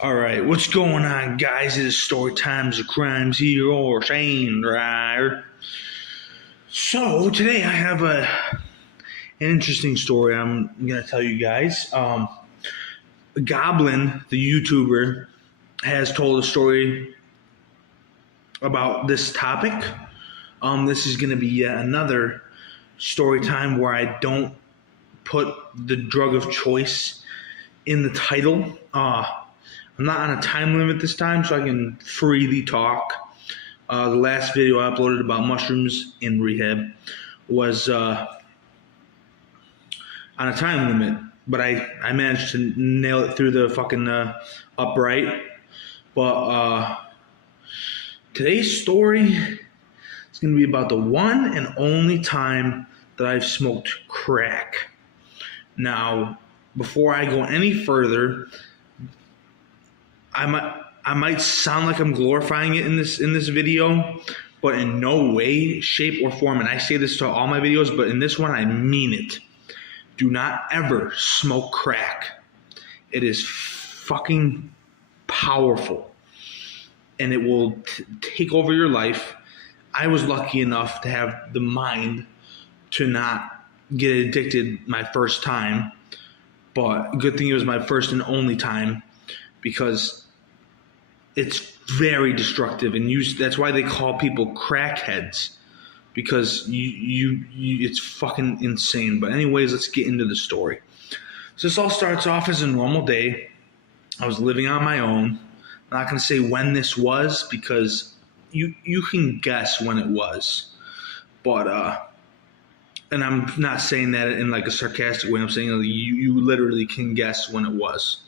All right, what's going on, guys? It is story times of crimes here, or Shane Dryer. So today I have an interesting story I'm gonna tell you guys. Goblin, the YouTuber, has told a story about this topic. This is gonna be yet another story time where I don't put the drug of choice in the title. I'm not on a time limit this time, so I can freely talk. The last video I uploaded about mushrooms in rehab was on a time limit, but I managed to nail it through the fucking upright. But today's story is going to be about the one and only time that I've smoked crack. Now, before I go any further, I might sound like I'm glorifying it in this video, but in no way, shape, or form, and I say this to all my videos, but in this one I mean it. Do not ever smoke crack. It is fucking powerful, and it will take over your life. I was lucky enough to have the mind to not get addicted my first time, but good thing it was my first and only time, because it's very destructive, and that's why they call people crackheads, because it's fucking insane. But anyways, let's get into the story. So this all starts off as a normal day. I was living on my own. I'm not going to say when this was, because you can guess when it was. But and I'm not saying that in like a sarcastic way. I'm saying you literally can guess when it was.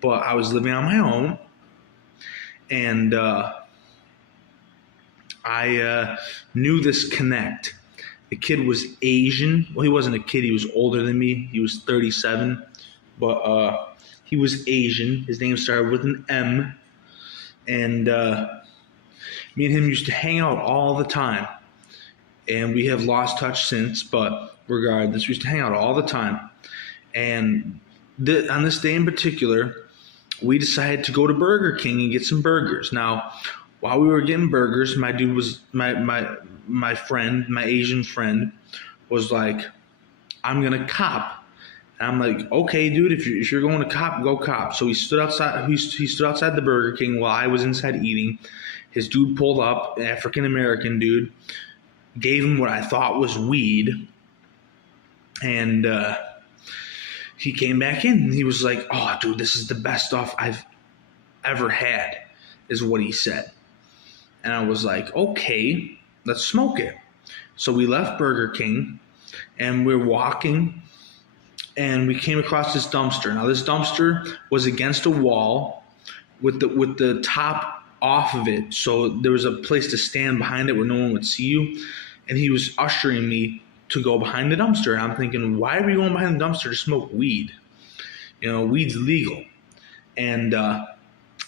But I was living on my own, and I knew this connect. The kid was Asian. Well, he wasn't a kid. He was older than me. He was 37, but he was Asian. His name started with an M, and me and him used to hang out all the time. And we have lost touch since, but regardless, we used to hang out all the time. And on this day in particular, we decided to go to Burger King and get some burgers. Now, while we were getting burgers, my dude was my friend, my Asian friend, was like, "I'm gonna cop." And I'm like, "Okay, dude, if you're going to cop, go cop." So he stood outside. He stood outside the Burger King while I was inside eating. His dude pulled up, an African American dude, gave him what I thought was weed, and he came back in, and he was like, "Oh, dude, this is the best stuff I've ever had," is what he said. And I was like, "Okay, let's smoke it." So we left Burger King, and we're walking, and we came across this dumpster. Now, this dumpster was against a wall with the top off of it, so there was a place to stand behind it where no one would see you. And he was ushering me to go behind the dumpster. And I'm thinking, why are we going behind the dumpster to smoke weed? You know, weed's legal. And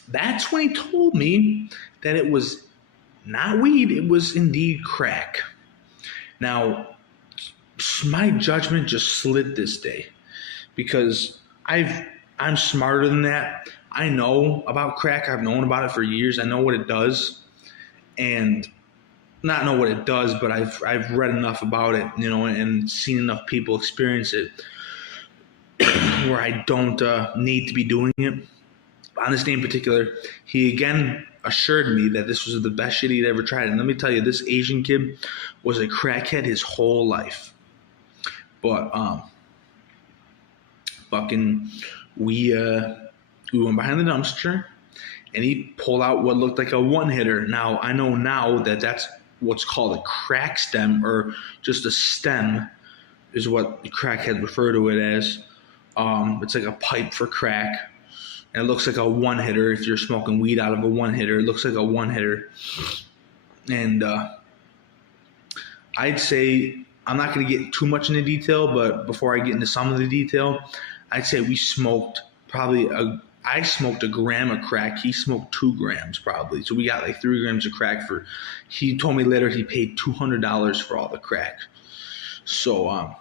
that's when he told me that it was not weed, it was indeed crack. Now, my judgment just slid this day, because I'm smarter than that. I know about crack. I've known about it for years. I know what it does. And not know what it does, but I've read enough about it, you know, and seen enough people experience it where I don't need to be doing it. On this day in particular, he again assured me that this was the best shit he'd ever tried. And let me tell you, this Asian kid was a crackhead his whole life. But fucking we went behind the dumpster, and he pulled out what looked like a one-hitter. Now, I know now that that's what's called a crack stem, or just a stem is what the crackheads refer to it as. It's like a pipe for crack, and it looks like a one-hitter. If you're smoking weed out of a one-hitter, it looks like a one-hitter. And I'd say, I'm not going to get too much into detail, but before I get into some of the detail, I'd say we smoked I smoked a gram of crack. He smoked 2 grams probably. So we got like 3 grams of crack he told me later he paid $200 for all the crack. So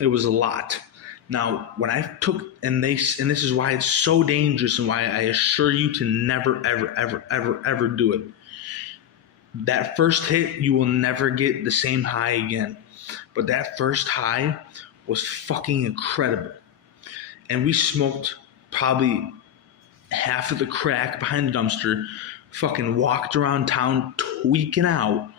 it was a lot. Now, when I took, and this is why it's so dangerous and why I assure you to never, ever, ever, ever, ever do it. That first hit, you will never get the same high again. But that first high was fucking incredible. And we smoked probably half of the crack behind the dumpster, fucking walked around town tweaking out,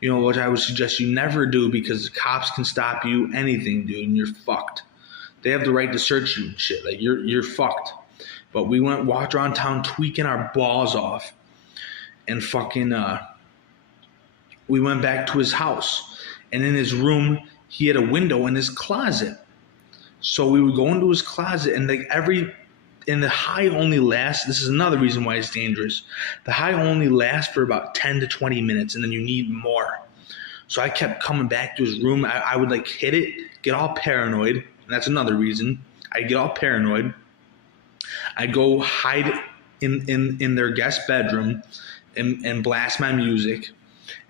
which I would suggest you never do because the cops can stop you, anything, dude, and you're fucked. They have the right to search you and shit. Like, you're fucked. But we walked around town tweaking our balls off, and fucking, we went back to his house. And in his room, he had a window in his closet. So we would go into his closet, and and the high only lasts, this is another reason why it's dangerous. The high only lasts for about 10 to 20 minutes, and then you need more. So I kept coming back to his room. I would like hit it, get all paranoid, and that's another reason. I'd get all paranoid. I'd go hide in their guest bedroom and blast my music.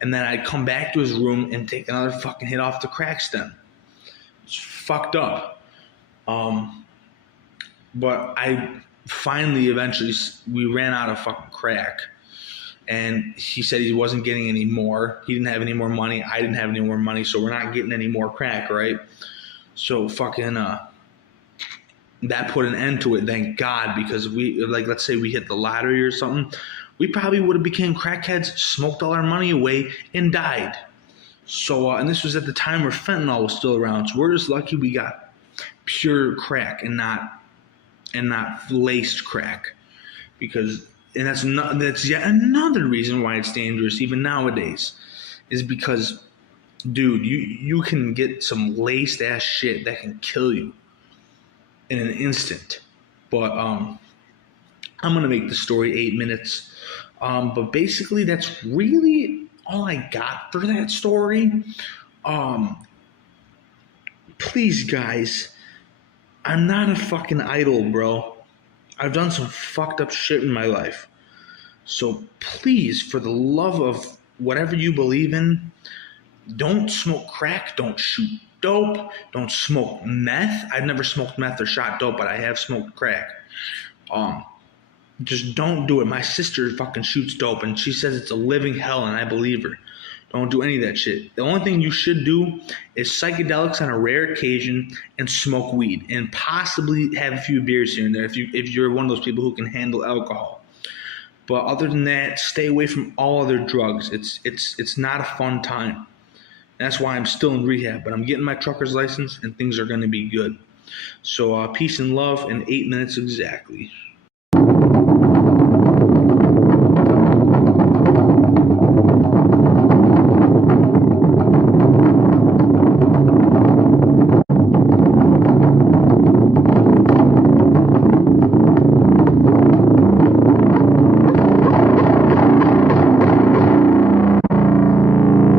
And then I'd come back to his room and take another fucking hit off the crack stem. It's fucked up. But I eventually, we ran out of fucking crack. And he said he wasn't getting any more. He didn't have any more money. I didn't have any more money. So we're not getting any more crack, right? So fucking, that put an end to it, thank God. Because let's say we hit the lottery or something, we probably would have became crackheads, smoked all our money away, and died. So, and this was at the time where fentanyl was still around. So we're just lucky we got pure crack and not laced crack, and that's yet another reason why it's dangerous even nowadays, is because, dude, you can get some laced ass shit that can kill you in an instant. But I'm gonna make the story 8 minutes. But basically that's really all I got for that story. Please, guys, I'm not a fucking idol, bro. I've done some fucked up shit in my life. So please, for the love of whatever you believe in, don't smoke crack, don't shoot dope, don't smoke meth. I've never smoked meth or shot dope, but I have smoked crack. Just don't do it. My sister fucking shoots dope, and she says it's a living hell, and I believe her. Don't do any of that shit. The only thing you should do is psychedelics on a rare occasion and smoke weed, and possibly have a few beers here and there if you're one of those people who can handle alcohol. But other than that, stay away from all other drugs. It's not a fun time. That's why I'm still in rehab, but I'm getting my trucker's license, and things are going to be good. So peace and love in 8 minutes exactly.